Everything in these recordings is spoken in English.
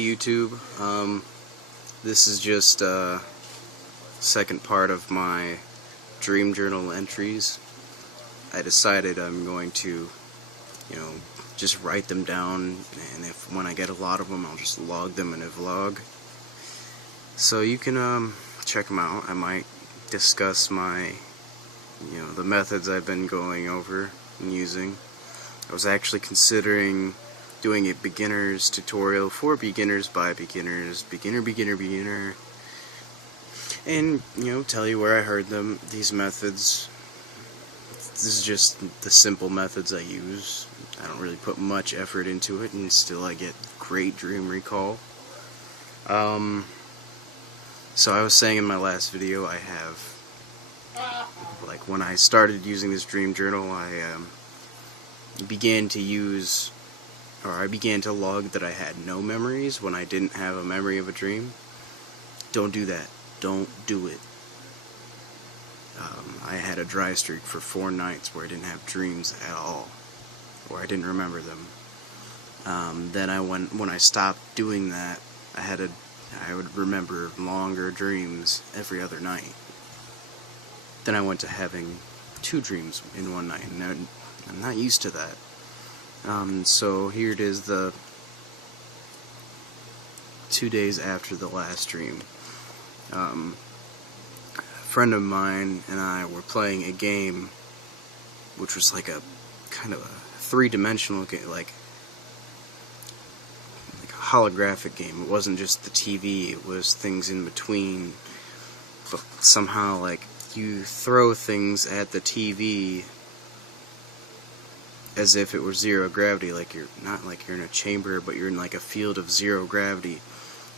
YouTube. This is just a second part of my dream journal entries. I decided I'm going to, just write them down, and when I get a lot of them, I'll just log them in a vlog. So you can check them out. I might discuss my, the methods I've been going over and using. I was actually considering doing a beginner's tutorial for beginners by beginners, beginner, and tell you where I heard them. These methods, this is just the simple methods I use. I don't really put much effort into it, and still I get great dream recall. So I was saying in my last video, I have, when I started using this dream journal, I began to log that I had no memories when I didn't have a memory of a dream. Don't do that. Don't do it. I had a dry streak for 4 nights where I didn't have dreams at all, or I didn't remember them. Then when I stopped doing that, I would remember longer dreams every other night. Then I went to having 2 dreams in one night, and I'm not used to that. So here it is, the 2 days after the last dream. A friend of mine and I were playing a game which was like a kind of a 3-dimensional game, like a holographic game. It wasn't just the TV, it was things in between, but somehow you throw things at the TV as if it were zero gravity, you're not you're in a chamber, but you're in a field of zero gravity,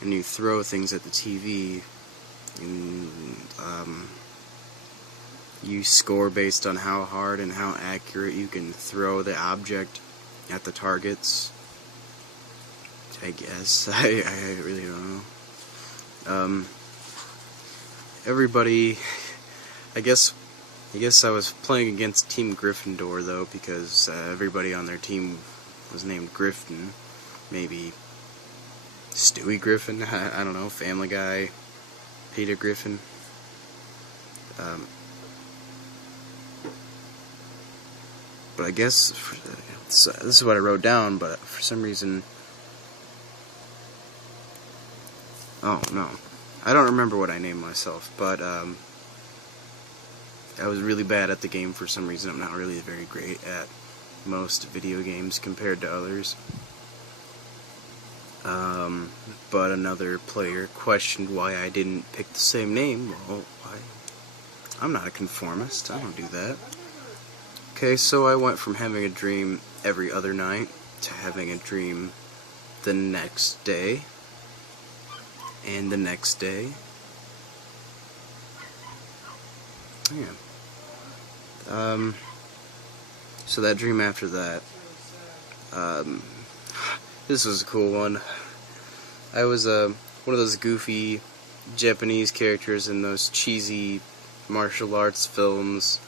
and you throw things at the TV, and you score based on how hard and how accurate you can throw the object at the targets. I guess. I really don't know. Everybody, I guess I was playing against Team Gryffindor, though, because everybody on their team was named Griffin. Maybe Stewie Griffin, I don't know, Family Guy, Peter Griffin. But I guess, this is what I wrote down, but for some reason, oh no, I don't remember what I named myself, but I was really bad at the game for some reason. I'm not really very great at most video games compared to others. But another player questioned why I didn't pick the same name. Well, I'm not a conformist. I don't do that. Okay, so I went from having a dream every other night to having a dream the next day, and the next day. Yeah. So that dream after that, this was a cool one. I was one of those goofy Japanese characters in those cheesy martial arts films,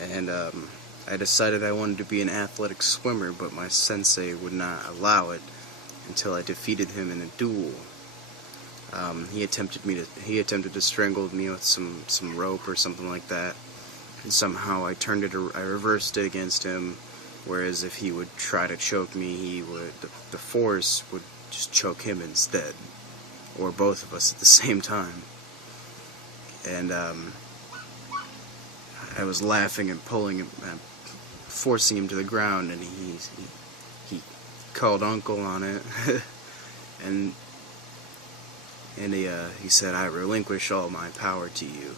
and I decided I wanted to be an athletic swimmer, but my sensei would not allow it until I defeated him in a duel. He attempted to strangle me with some rope or something like that, and somehow I reversed it against him. Whereas if he would try to choke me, the force would just choke him instead, or both of us at the same time. And I was laughing and pulling him, forcing him to the ground, and he called Uncle on it, and he said, "I relinquish all my power to you."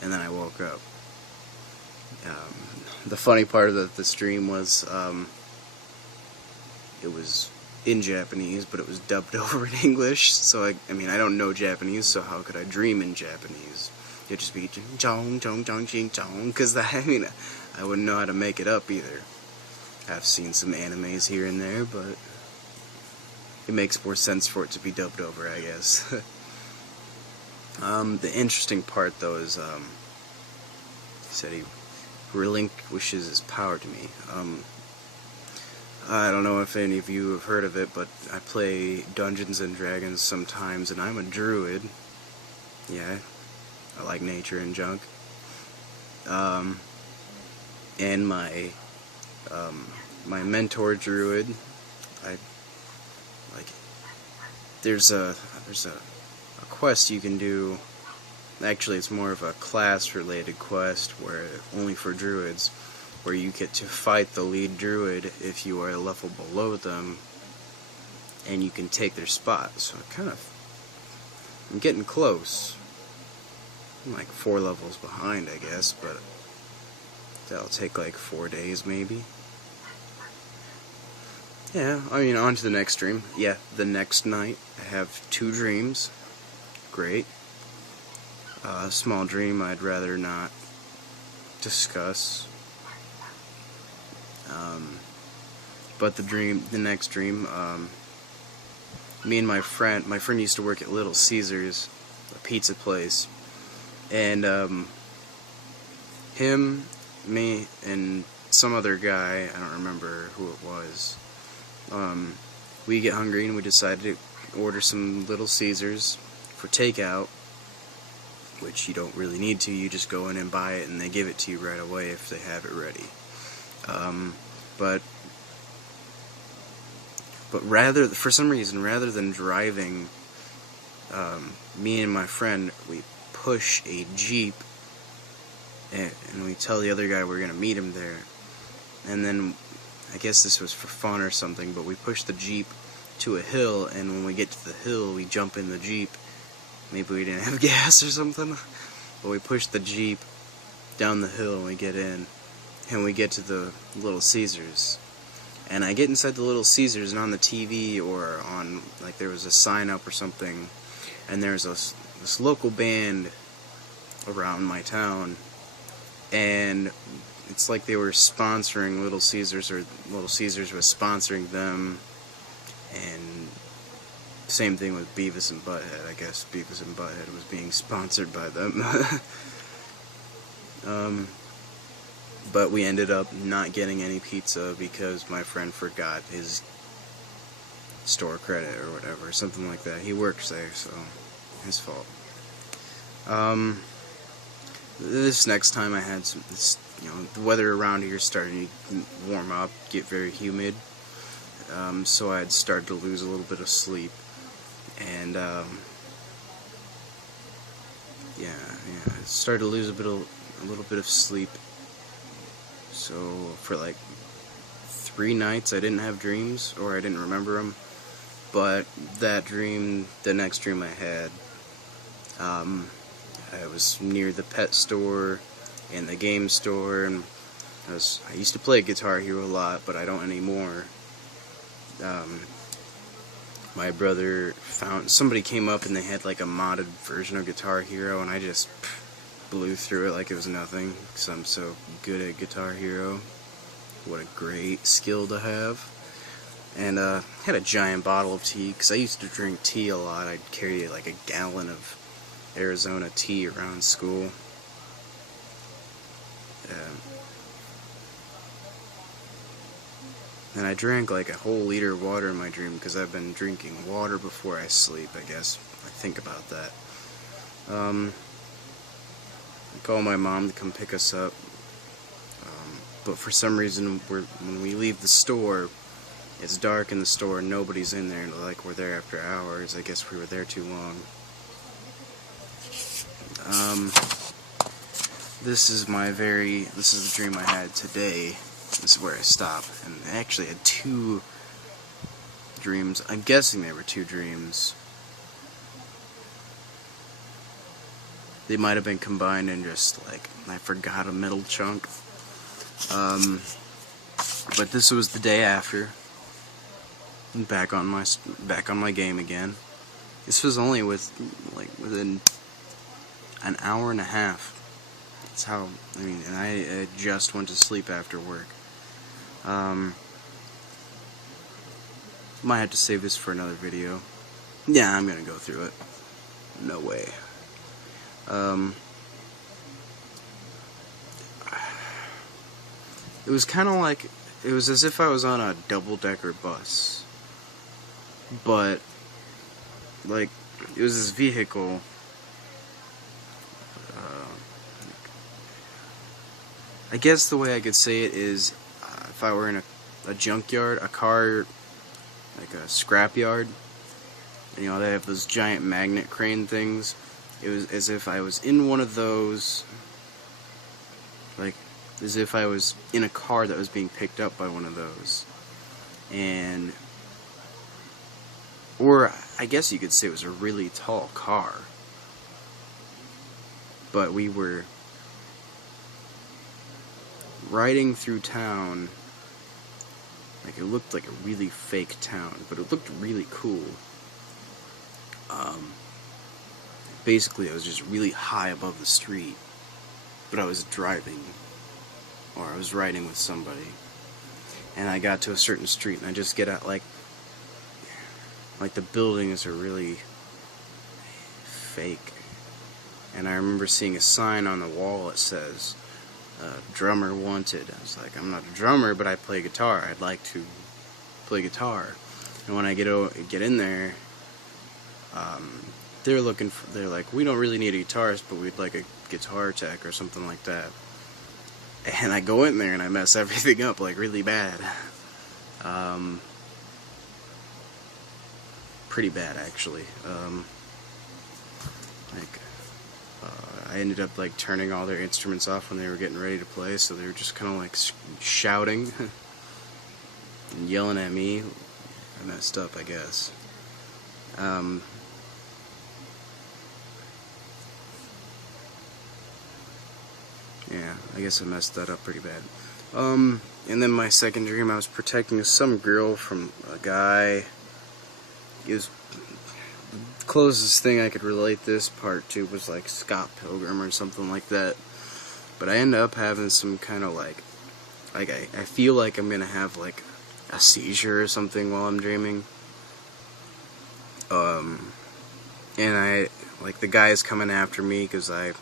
And then I woke up. The funny part of the stream was, it was in Japanese, but it was dubbed over in English, so I don't know Japanese, so how could I dream in Japanese? It'd just be chong chong chong ching chong, because I wouldn't know how to make it up either. I've seen some animes here and there, but it makes more sense for it to be dubbed over, I guess. The interesting part, though, is, he said he relinquishes his power to me. I don't know if any of you have heard of it, but I play Dungeons and Dragons sometimes, and I'm a druid. Yeah, I like nature and junk. And my mentor druid, I like. There's a quest you can do. Actually, it's more of a class-related quest where only for druids, where you get to fight the lead druid if you are a level below them, and you can take their spot. So I'm getting close. I'm like 4 levels behind, I guess, but that'll take like 4 days maybe. Yeah, I mean, on to the next dream. Yeah, the next night I have 2 dreams. Great. A small dream I'd rather not discuss. But the next dream, me and my friend used to work at Little Caesars, a pizza place, and him, me, and some other guy, I don't remember who it was, we get hungry and we decided to order some Little Caesars for takeout, which you don't really need to, you just go in and buy it and they give it to you right away if they have it ready. But for some reason, rather than driving, me and my friend, we push a Jeep, and we tell the other guy we're going to meet him there. And then, I guess this was for fun or something, but we push the Jeep to a hill, and when we get to the hill, we jump in the Jeep. Maybe we didn't have gas or something, but we push the Jeep down the hill, and we get in, and we get to the Little Caesars. And I get inside the Little Caesars, and on the TV or on, like, there was a sign up or something, and there's this local band around my town, and it's like they were sponsoring Little Caesars, or Little Caesars was sponsoring them, and same thing with Beavis and Butthead. I guess Beavis and Butthead was being sponsored by them. But we ended up not getting any pizza because my friend forgot his store credit or whatever, something like that. He works there, so his fault. This next time I had the weather around here started to warm up, get very humid, so I had started to lose a little bit of sleep, and I started to lose a little bit of sleep. So for like 3 nights I didn't have dreams, or I didn't remember them. But that dream, the next dream I had, I was near the pet store and the game store, and I used to play Guitar Hero a lot, but I don't anymore. My brother somebody came up and they had like a modded version of Guitar Hero, and I just blew through it like it was nothing, because I'm so good at Guitar Hero. What a great skill to have. And had a giant bottle of tea, because I used to drink tea a lot. I'd carry like a gallon of Arizona tea around school. And I drank like a whole liter of water in my dream, because I've been drinking water before I sleep, I guess. I think about that. I call my mom to come pick us up, but for some reason, when we leave the store, it's dark in the store and nobody's in there, like we're there after hours. I guess we were there too long. This is the dream I had today. This is where I stop, and I actually had 2 dreams. I'm guessing they were 2 dreams. They might have been combined and just, like, I forgot a middle chunk. But this was the day after. I'm back on my game again. This was only within an hour and a half. That's how, and I just went to sleep after work. Might have to save this for another video. Yeah, I'm gonna go through it. No way. It was kind of like, it was as if I was on a double-decker bus, but like it was this vehicle. I guess the way I could say it is, if I were in a junkyard, a car, like a scrapyard, you know, they have those giant magnet crane things. It was as if I was in one of those, like, as if I was in a car that was being picked up by one of those. And, or I guess you could say it was a really tall car. But we were riding through town, like it looked like a really fake town, but it looked really cool. Basically, I was just really high above the street, but I was driving, or I was riding with somebody, and I got to a certain street, and I just get out, like the buildings are really fake, and I remember seeing a sign on the wall that says, drummer wanted. I was like, I'm not a drummer, but I play guitar. I'd like to play guitar. And when I get in there, they're like, we don't really need a guitarist, but we'd like a guitar tech or something like that. And I go in there and I mess everything up like really bad. Pretty bad actually. I ended up like turning all their instruments off when they were getting ready to play, so they were just kind of like shouting and yelling at me. I messed up, I guess. Yeah, I guess I messed that up pretty bad. And then my second dream, I was protecting some girl from a guy. It was the closest thing I could relate this part to was like Scott Pilgrim or something like that. But I end up having some kind of like I feel like I'm gonna have like a seizure or something while I'm dreaming. And the guy's coming after me because I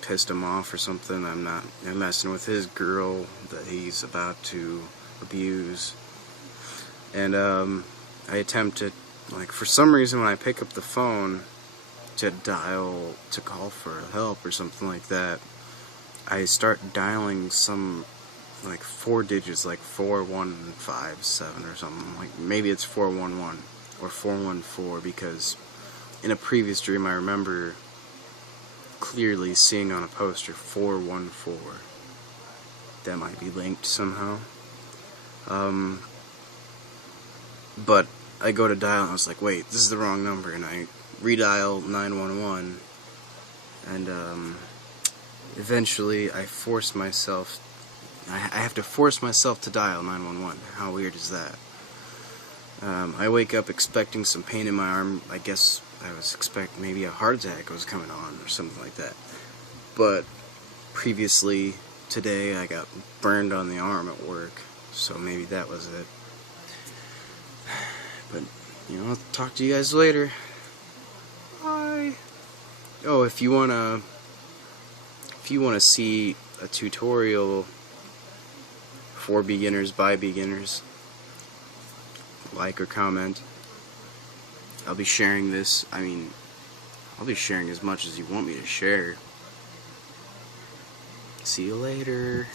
pissed him off or something. I'm messing with his girl that he's about to abuse. And I attempt to, like, for some reason when I pick up the phone to call for help or something like that, I start dialing some like 4 digits, like 4157 or something. Like maybe it's 411 or 414, because in a previous dream I remember clearly seeing on a poster 414. That might be linked somehow. But I go to dial and I was like, wait, this is the wrong number, and I redial 911, and eventually I force myself, I have to force myself to dial 911. How weird is that? I wake up expecting some pain in my arm. I guess I was expecting maybe a heart attack was coming on or something like that. But previously today I got burned on the arm at work, so maybe that was it. But, you know, I'll talk to you guys later. Bye. Oh, if you wanna see a tutorial for beginners by beginners, like or comment. I'll be sharing this. I mean, I'll be sharing as much as you want me to share. See you later.